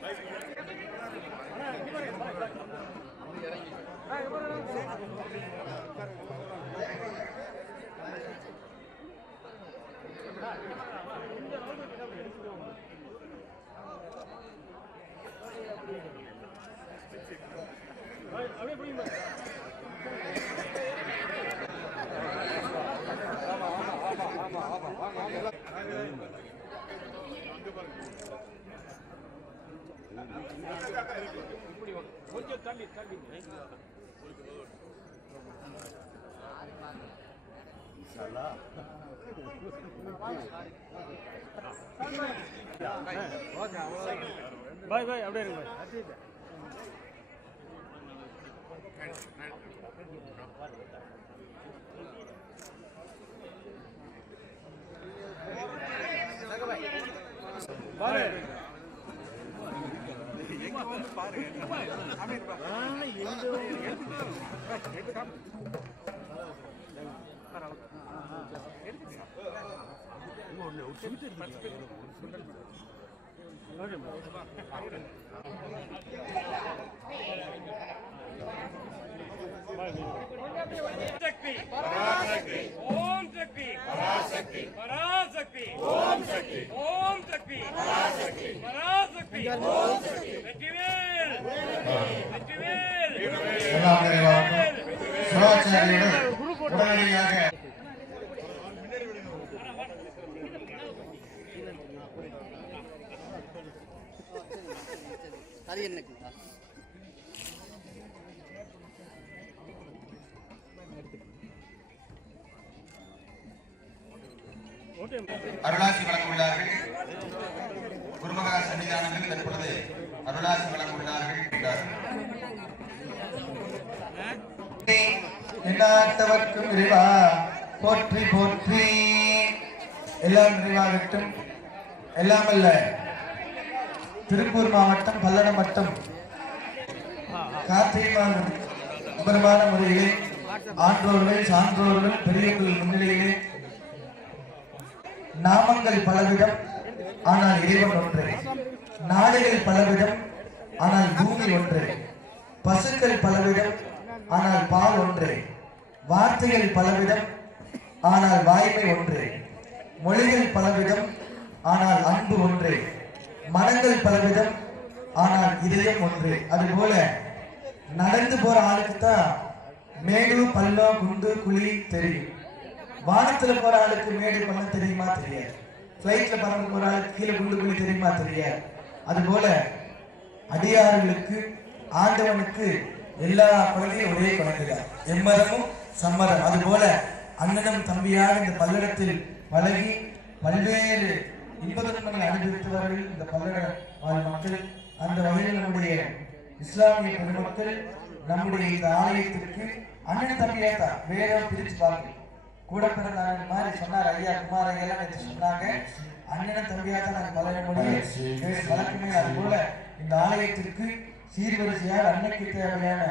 பாய் அப்படியே இருங்க பாய் பாரு शक्ति पराशक्ति ओम शक्ति पराशक्ति पराशक्ति ओम शक्ति ओम शक्ति पराशक्ति पराशक्ति ओम शक्ति வெற்றிவேல் வெற்றிவேல் எல்லாம் நிறைவாகும் சிவாச்சாரியுடன் உடனடியாக அது என்னக்குங்களா அருளாசி வழங்குள்ளார்கள் குருமகா சன்னிதானங்கள் தற்பொழுது அருளாசி வழங்குள்ளார்கள் என்றார். எந்நாட்டவர்க்கும் இறைவா போற்றி போற்றி. எல்லாம் நிறைவாகட்டும் எல்லாம் அல்ல. திருப்பூர் மாவட்டம் பல்லடம் வட்டம் கார்த்திகை மாதம் அபரமான முறையிலே ஆன்றோர்கள் சான்றோர்கள் பெரியவர்கள் முன்னிலையிலே நாமங்கள் பலவிடம் ஆனால் இறைவன் ஒன்று. நாடுகள் பலவிடம் ஆனால் பூமி ஒன்று. பசுக்கள் பலவிடம் ஆனால் பால் ஒன்று. வார்த்தைகள் பலவிடம் ஆனால் வாய்மை ஒன்று. மொழிகள் பலவிடம் ஆனால் அன்பு ஒன்றே. மனங்கள் பலவிதம். ஆனால் இதயம் ஒன்று. அது போல நடந்து போற ஆளுக்கு தான் மேடு பள்ளம் குண்டு குழி தெரியும். வானத்துல போற ஆளுக்கு மேடு பள்ளம் தெரியுமா தெரியாது. பிளைட்ல பறந்து போற ஆளுக்கு கீழே குண்டு குழி தெரியுமா தெரியாது. அதுபோல அடியார்களுக்கு ஆண்டவனுக்கு எல்லா குழந்தையும் ஒரே குழந்தைதான். எம்மதமும் சம்மதம். அதுபோல அண்ணனும் தம்பியாக இந்த பல்லடத்தில் பழகி பல்வேறு இன்பதுன்பங்களை அனுபவித்தவர்கள் இந்த பல்லட வாழ் மக்கள் அந்த வகையில் நம்முடைய இஸ்லாமிய பெருமக்கள் நம்முடைய இந்த ஆலயத்திற்கு அண்ணன் தம்பியா தான் வேற பிரிச்சு பார்க்கல கூட பிறந்த மாதிரி சொன்னார் ஐயா குமார் ஐயா சொன்னாங்க. அண்ணன் தம்பியாக தான் நாங்கள் பழக முடியும் வழக்கமே அது போல இந்த ஆலயத்திற்கு சீர்வரிசையாக அன்னைக்கு தேவையான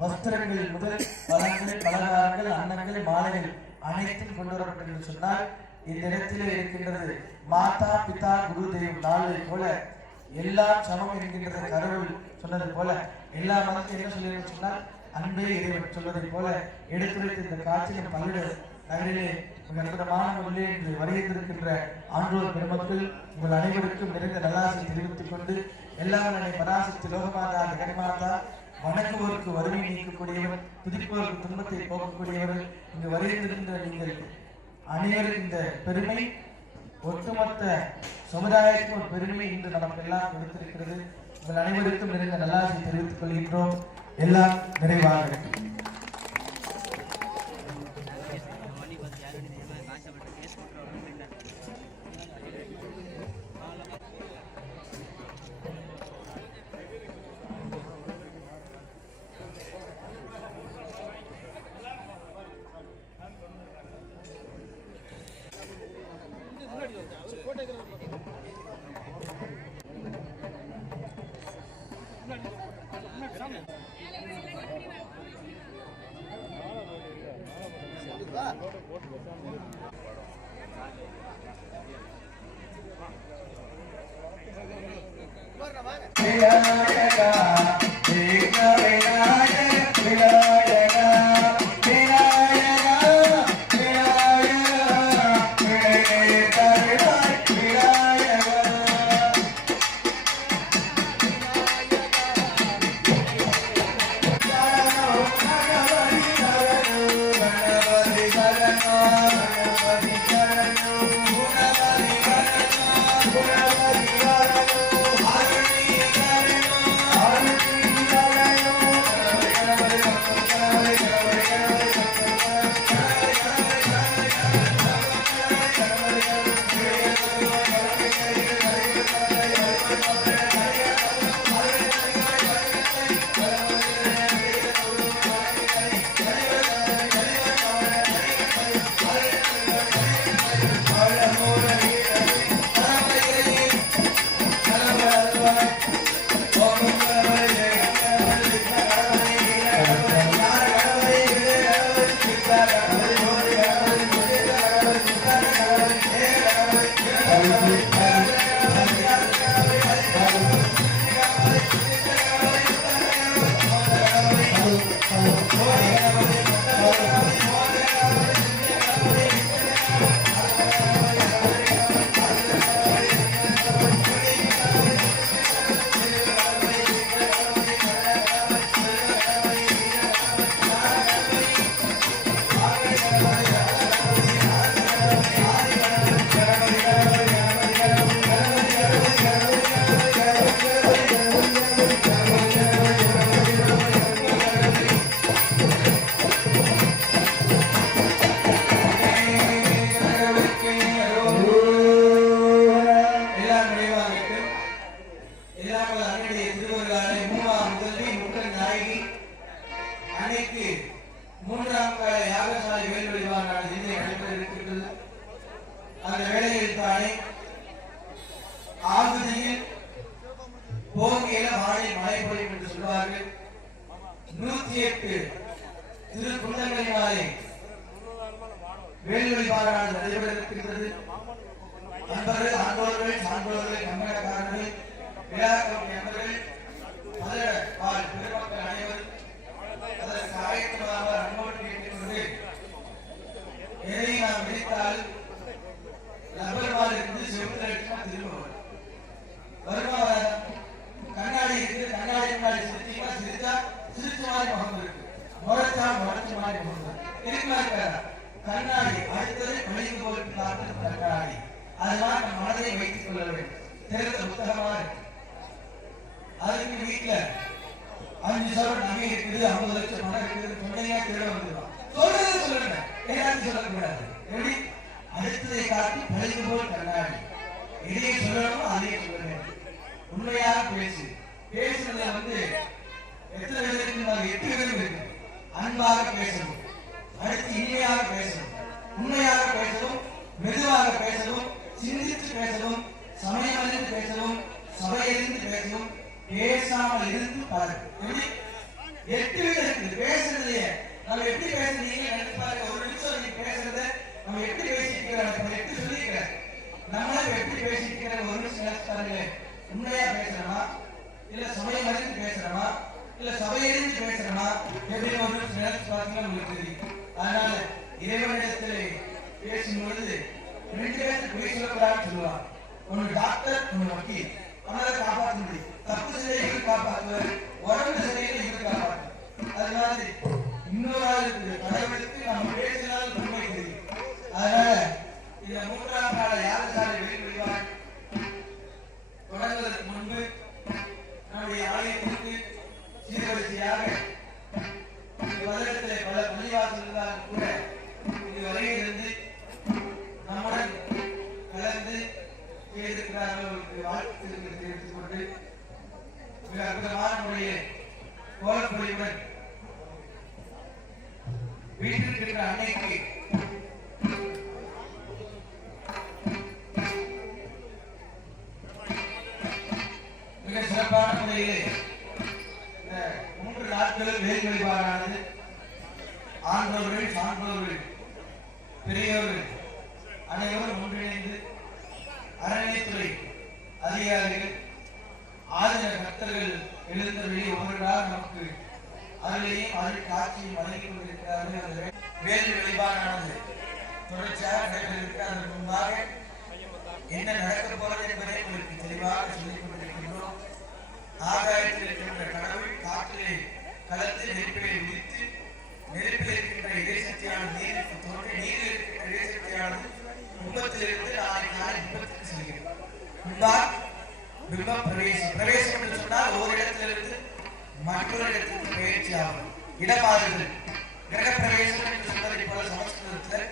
வஸ்திரங்கள் முதல் பழங்கள் பலகாரங்கள் அன்னங்கள் மாலைகள் அனைத்தும் கொண்டு வரப்பட்டது சொன்னால் இந்த இடத்திலே இருக்கின்றது. மாதா பிதா குரு தெய்வம் நாலு போல எல்லாம் சமம் என்கின்றது கடவுள் சொன்னது போல எல்லா மதத்தையும் என்ன சொல்லிருன்னு சொன்னால் அன்பே இறைவன் சொல்வதை போல எடுத்துரைத்து இந்த காட்சியின் பல்வேறு நகரிலே மிக அற்புதமான முறையில் இன்று வருகின்றிருக்கின்ற ஆன்றோர் பெருமக்கள் உங்கள் அனைவருக்கும் நிறைந்த நல்லாசை தெரிவித்துக் கொண்டு எல்லாம் என்னை பராசக்தி லோகமாதா ஜெகன்மாதா வணங்குவோருக்கு வறுமை நீக்கக்கூடியவர் துதிப்போருக்கு துன்பத்தை போகக்கூடியவர் இங்கு வருகின்றிருந்த நீங்கள் அனைவரும் இந்த பெருமை ஒட்டுமொத்த சமுதாயத்துக்கும் ஒரு பெருமை இன்று நமக்கு எல்லாம் கொடுத்திருக்கிறது. உங்கள் அனைவருக்கும் நிறைந்த நல்லாசி தெரிவித்துக் கொள்கின்றோம். எல்லாம் நிறைவாக Yeah. மூன்றாம் கால யாகசாலை வேல் வழிபாடான இன்றைய நடைபெற இருக்கின்றது அந்த வேளையில் தானே ஆகுதியில் போகையில வாழை மழை பொழியும் என்று சொல்வார்கள் நூத்தி எட்டு திரு குண்டங்களினாலே வேல் வழிபாடானது நடைபெற இருக்கின்றது நண்பர்கள் ஆண்டோர்கள் சான்றோர்கள் கம்பளக்காரர்கள் விழா கமிட்டி நண்பர்கள் மதுர வாழ் பெருமக்கள் அனைவரும் அதற்கு ஆயத்தமாக அன்போடு கேட்டுக்கொண்டு எதை நாம் விதித்தால் லப்பர்வால் இருந்து செவுத்தரட்சமா திரும்புவார் வருமாவர் கண்ணாடி இருக்கு கண்ணாடி முன்னாடி சிரிச்சீங்களா சிரிச்சா சிரிச்ச மாதிரி முகம் இருக்கு முறைச்சா முறைச்ச மாதிரி முகம் இருக்கு இருக்குமா இருக்காரா கண்ணாடி அடுத்தது மொழிந்து போல் காட்டும் கண்ணாடி அதெல்லாம் நம் மனதை வைத்துக் கொள்ள வேண்டும் திறந்த புத்தகமா இருக்கு அதுக்கு வீட்டுல அஞ்சு சவரன் நகை இருக்குது ஐம்பது லட்சம் பணம் இருக்குது தொண்டையா தேட வந்துடுவான். சொல்றது சொல்லுங்க ஏதாவது சொல்லக்கூடாது. எப்படி? அடுத்ததை காட்டி பழகு போல் கண்ணாடி. எதையை சொல்லணும் அதையே சொல்ல உண்மையாக பேசு பேசுறதுல வந்து எத்தனை விதம் இருக்கு எட்டு விதம் இருக்கு. அன்பாக பேசணும். அடுத்து இனிமையாக பேசணும். உண்மையாக பேசணும். மெதுவாக பேசணும். சிந்தித்து பேசணும். சமயம் அறிந்து பேசணும் சபையிலிருந்து பேசணும் பேசாமல் இருந்து பாருங்க. எப்படி? எட்டு விதம் இருக்குது. பேசுறதுலயே நம்ம எப்படி பேசுறீங்க? நினைச்சு பாருங்க ஒரு நிமிஷம் நீ பேசுறத நம்ம எப்படி பேசிக்கிறோம் எட்டு எப்படி நம்மளும் எப்படி பேசிக்கிறோம் ஒரு நிமிஷம் நினைச்சு பாருங்க உண்மையா பேசுறோமா? இல்ல சமயம் அறிந்து பேசுறோமா? இல்ல சபையிலிருந்து பேசுறோமா? எப்படி ஒரு நிமிஷம் நினைச்சு பார்த்தீங்கன்னா உங்களுக்கு தெரியும். அதனால இறைவனிடத்தில் பேசும் பொழுது ரெண்டு பேருக்கு பொய் சொல்லக்கூடாதுன்னு ஒன்னு டாக்டர் ஒன்னு வக்கீல் அவனால காப்பாற்ற முடியும். தப்பு செய்ய இவர் காப்பாற்றுவார் உடம்பு சரியில்லை இவர் காப்பாற்று அது மாதிரி இன்னொரு ஆள் இருக்குது கடவுளுக்கு நம்ம பேசினால் உண்மை தெரியும் அதனால இந்த மூன்றாம் கால சாலை வெளிவழிவார் தொடங்குவதற்கு முன்பு நம்முடைய ஆலயத்திற்கு சீர்வரிசையாக இந்த பல பள்ளிவாசல் கூட இது வரையிலிருந்து நம்முடன் கலந்து செய்திருக்கிறார்கள் அவர்களுக்கு வாழ்த்து தெரிவித்து தெரிவித்துக் கொண்டு மிக அற்புதமான முறையிலே கோலப்பொழியுடன் வீட்டிற்கின்ற அன்னைக்கு மிக சிறப்பான முறையிலே இந்த மூன்று நாட்களில் வேல் வழிபாடானது. ஆண்டவர்கள் பெரியவர்கள் அனைவரும் ஒன்றிணைந்து அறநிலைத்துறை அதிகாரிகள் ஆதின கர்த்தர்கள் எழுந்தருளி ஒவ்வொருடாக நமக்கு அருளையும் அருள் காட்சியும் வழங்கி கொண்டிருக்கிறார்கள் வேலை வழிபாடானது தொடர்ச்சியாக நடைபெறுவதற்கு அதற்கு முன்பாக என்ன நடக்க போகிறது என்பதை உங்களுக்கு தெளிவாக சொல்லிக் கொண்டிருக்கின்றோம். ஆகாயத்தில் இருக்கின்ற கடவுள் காற்றிலே கலந்து நெருப்பிலே விரித்து நெருப்பில் இருக்கின்ற இறைசக்தியானது நீருக்கு தோன்றி நீரில் இருக்கின்ற இறைசக்தியானது கும்பத்திலிருந்து நாளை நாளை கும்பத்துக்கு செல்கிறது கும்பா பிம்ப பிரவேசம். பிரவேசம் என்று சொன்னால் ஒரு இடத்திலிருந்து மற்றொரு இடத்துக்கு பயிற்சி ஆகும். இடமாறுதல். கிரக பிரவேசம் என்று சொல்வதை போல சமஸ்கிருதத்தில்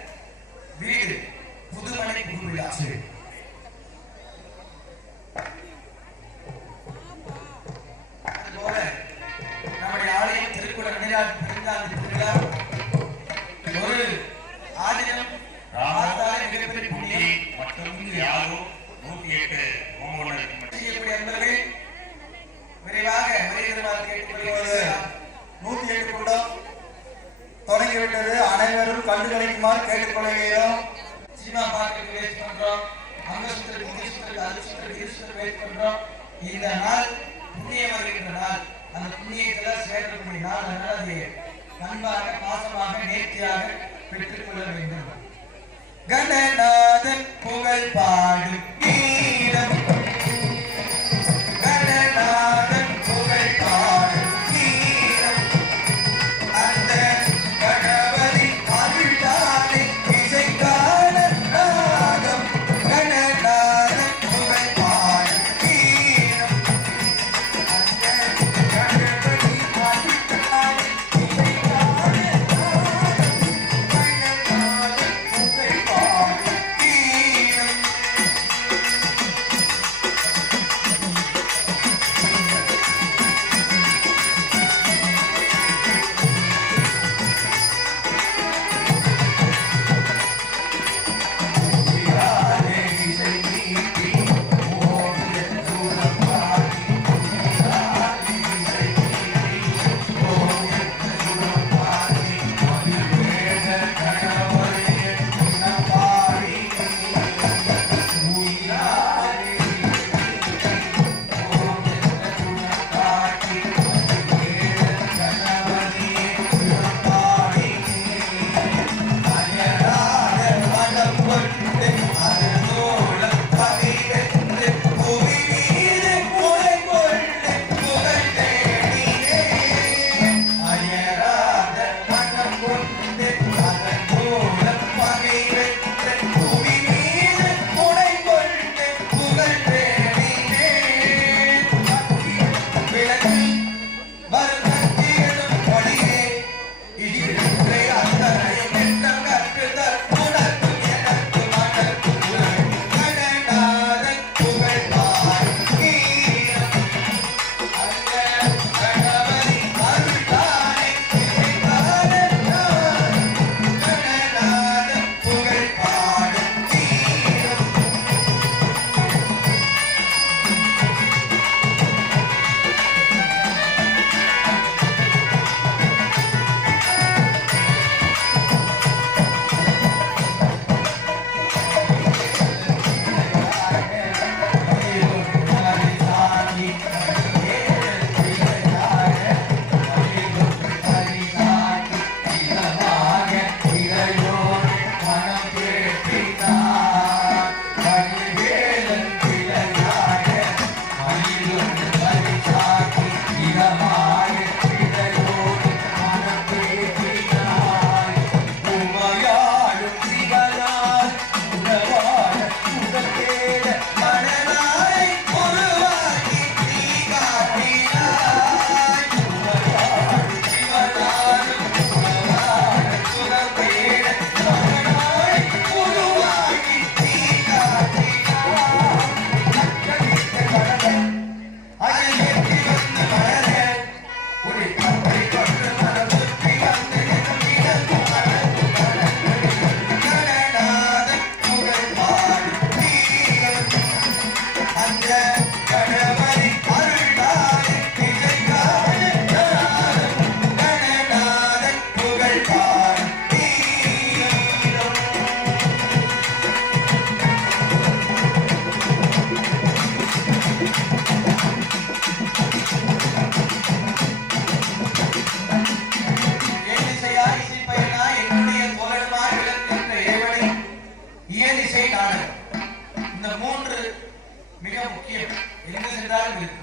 இருந்தாலும்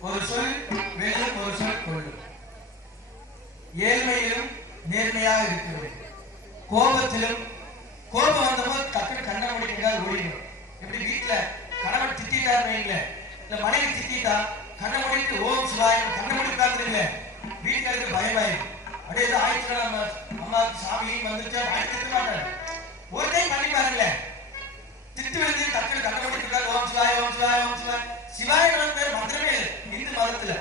ஒரு சொல் வெல்லும் ஒரு சொல் கொள்ளும் ஏழ்மையிலும் நேர்மையாக இருக்க கோபத்திலும் கோபம் வந்தபோது தக்கன கண்ணை முடிக்கிறார் ஓடிடும் எப்படி வீட்டுல கணவன் திட்டாருன்னு வைங்களேன் இல்ல மனைவி திட்டா கண்ணை முடித்து ஓம் சிவாயம் கண்ணை முடிக்காது இல்ல வீட்டுக்கு பயமாயிடும் அப்படியே ஆயிரத்தி நம்ம அம்மா சாமி வந்துச்சு ஆயிரத்தி மாட்டாங்க ஒரு டைம் பண்ணி பாருங்களேன். திட்டு விழுந்து டக்குனு கண்ணை முடிக்கிறார் ஓம் சிவாய் ஓம் சிவாய் ஓம் சிவாய் சிவாயன் பேர் மாத்திரமே இந்து மதத்துல.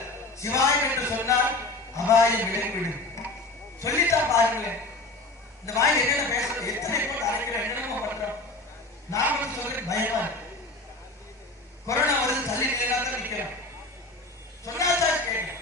சிவாயம் என்று சொன்னால் அபாயம் விளங்கிவிடும் சொல்லித்தான் பாருங்களேன். இந்த வாய் என்ன பேசுறது எத்தனை போட்டு அழைக்கிறோம் என்னென்னமோ பண்றோம் நான் வந்து சொல்றேன் பயமா இருக்கு. கொரோனா வருது தள்ளி நிலையா தான் நிக்கிறேன். சொன்னாதான் கேட்கிறேன்.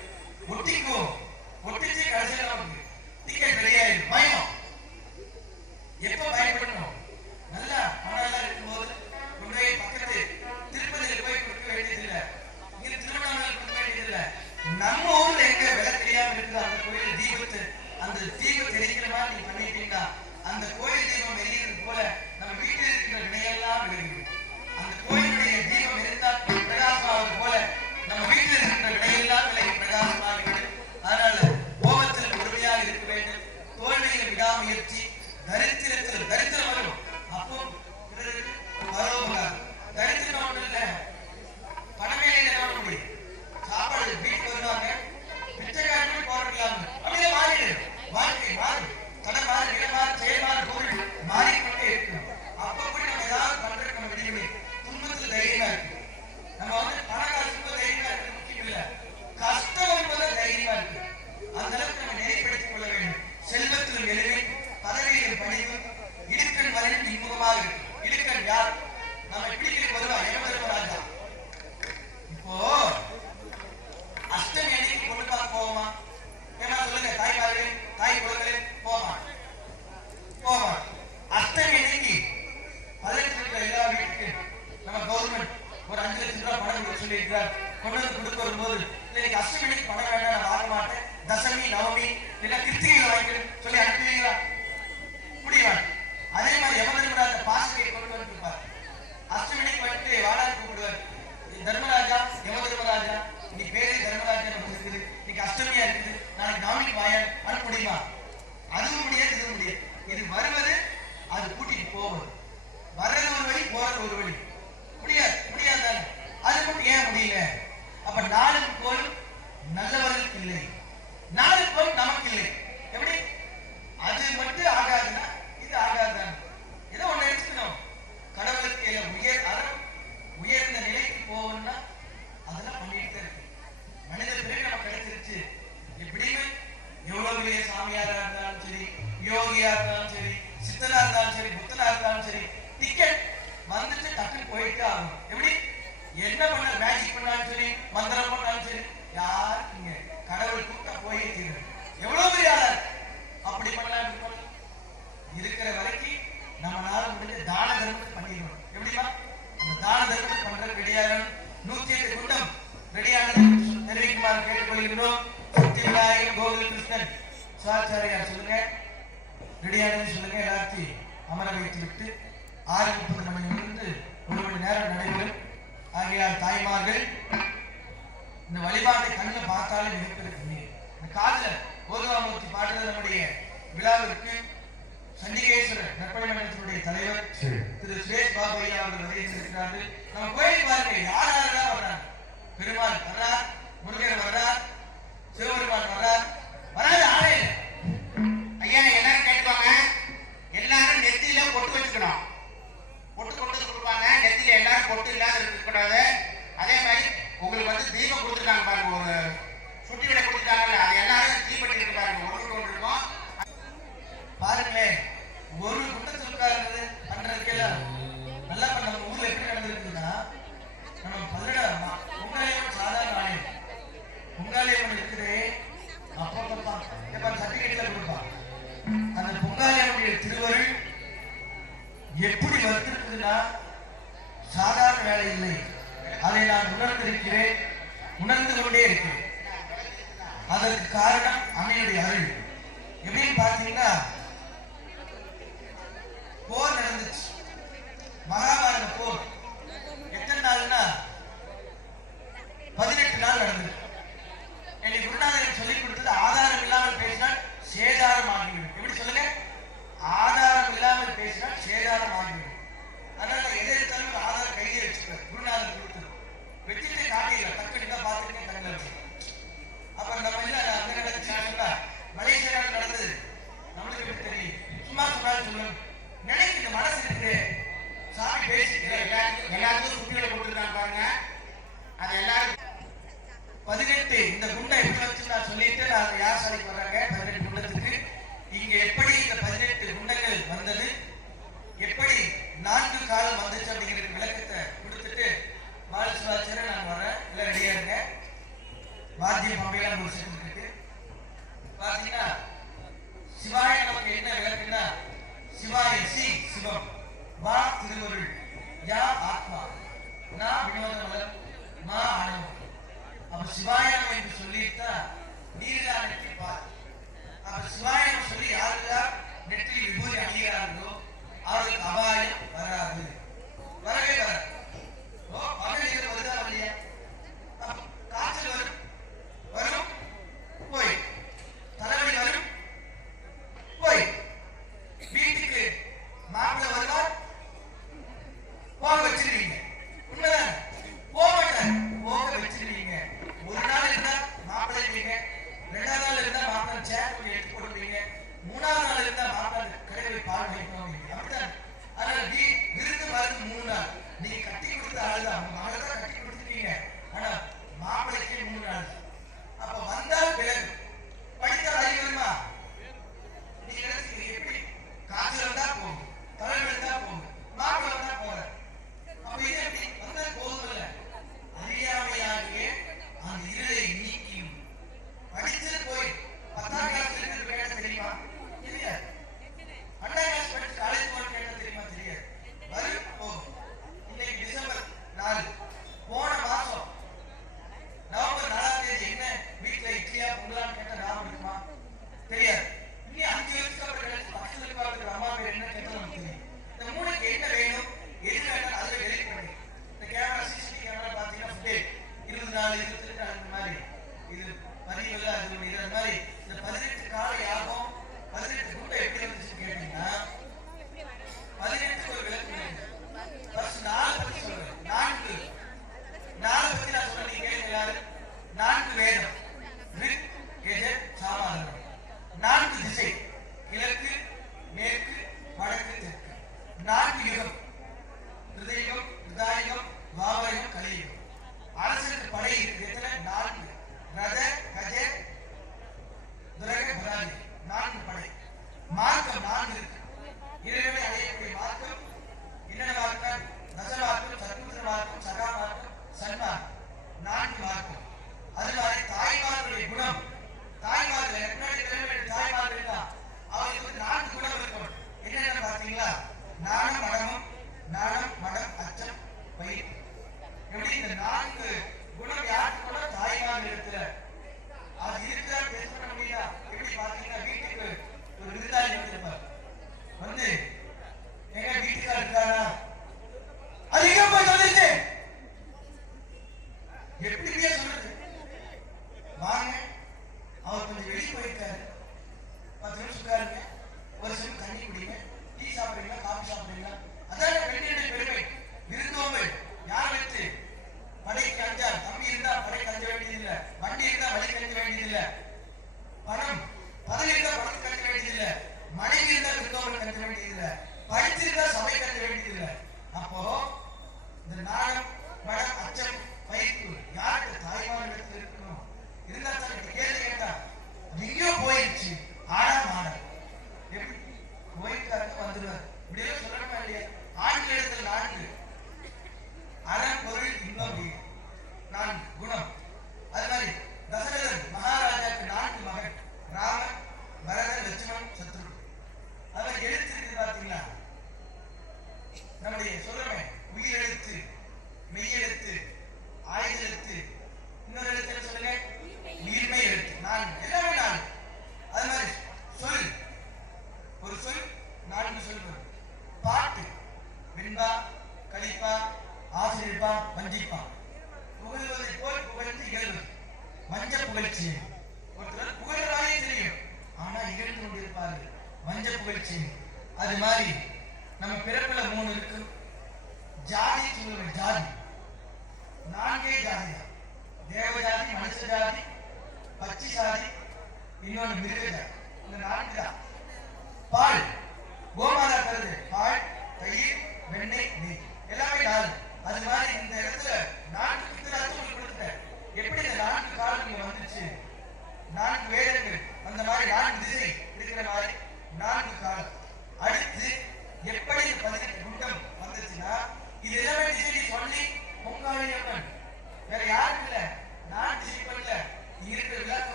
அன்பால் கேட்டுக்கொள்கின்றோம். சக்தி விநாயகர் கோவில் சொல்லுங்க. ரெடியானு சொல்லுங்க. எல்லாத்தையும் அமர வைத்து ஆறு முப்பது மணியிலிருந்து ஒரு மணி நேரம் நடைபெறும். ஆகையால் தாய்மார்கள் இந்த வழிபாட்டை கண்ணில் பார்த்தாலே மிகப்பெரிய இந்த காதில் கோதுவாமூர்த்தி பாடுறது விழாவிற்கு சண்டிகேஸ்வரர் நற்பணி மன்றத்தினுடைய தலைவர் திரு சுரேஷ் பாபு ஐயா அவர்கள் வருகை இருக்கிறார்கள் நம்ம கோயில் பாருங்க யார் யாரெல்லாம் வர்றாங்க? பெருமாள் வர்றார். முருகன் வர்றார் சிவபெருமான் வர்றார். வராது ஆளே. ஐயா எல்லாரும் கேட்டுவாங்க எல்லாரும் நெத்தியில பொட்டு வச்சுக்கணும். பொட்டு கொண்டு கொடுப்பாங்க. நெத்தியில எல்லாரும் பொட்டு இல்லாத இருக்கக்கூடாது. அதே மாதிரி உங்களுக்கு வந்து தீபம் கொடுத்துருக்காங்க பாருங்க. ஒரு சுட்டி விட கொடுத்துருக்காங்கல்ல அது எல்லாரும் தீபட்டி இருக்காங்க பாருங்களேன்.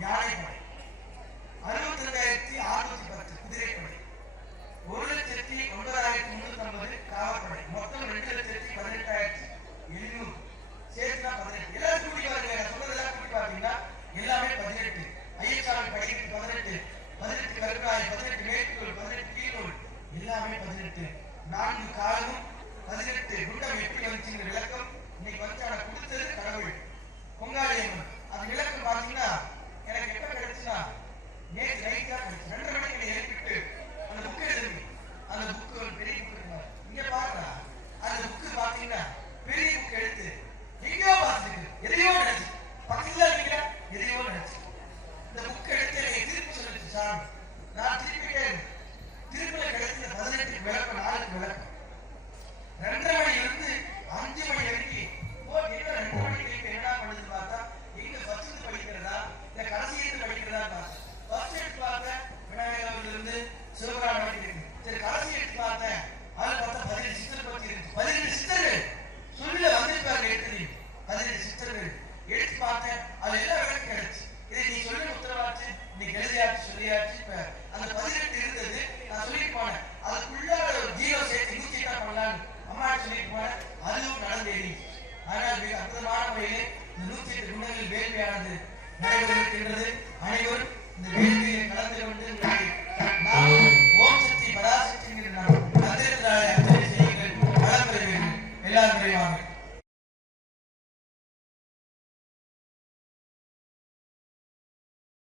ಯಾರಿಗೆ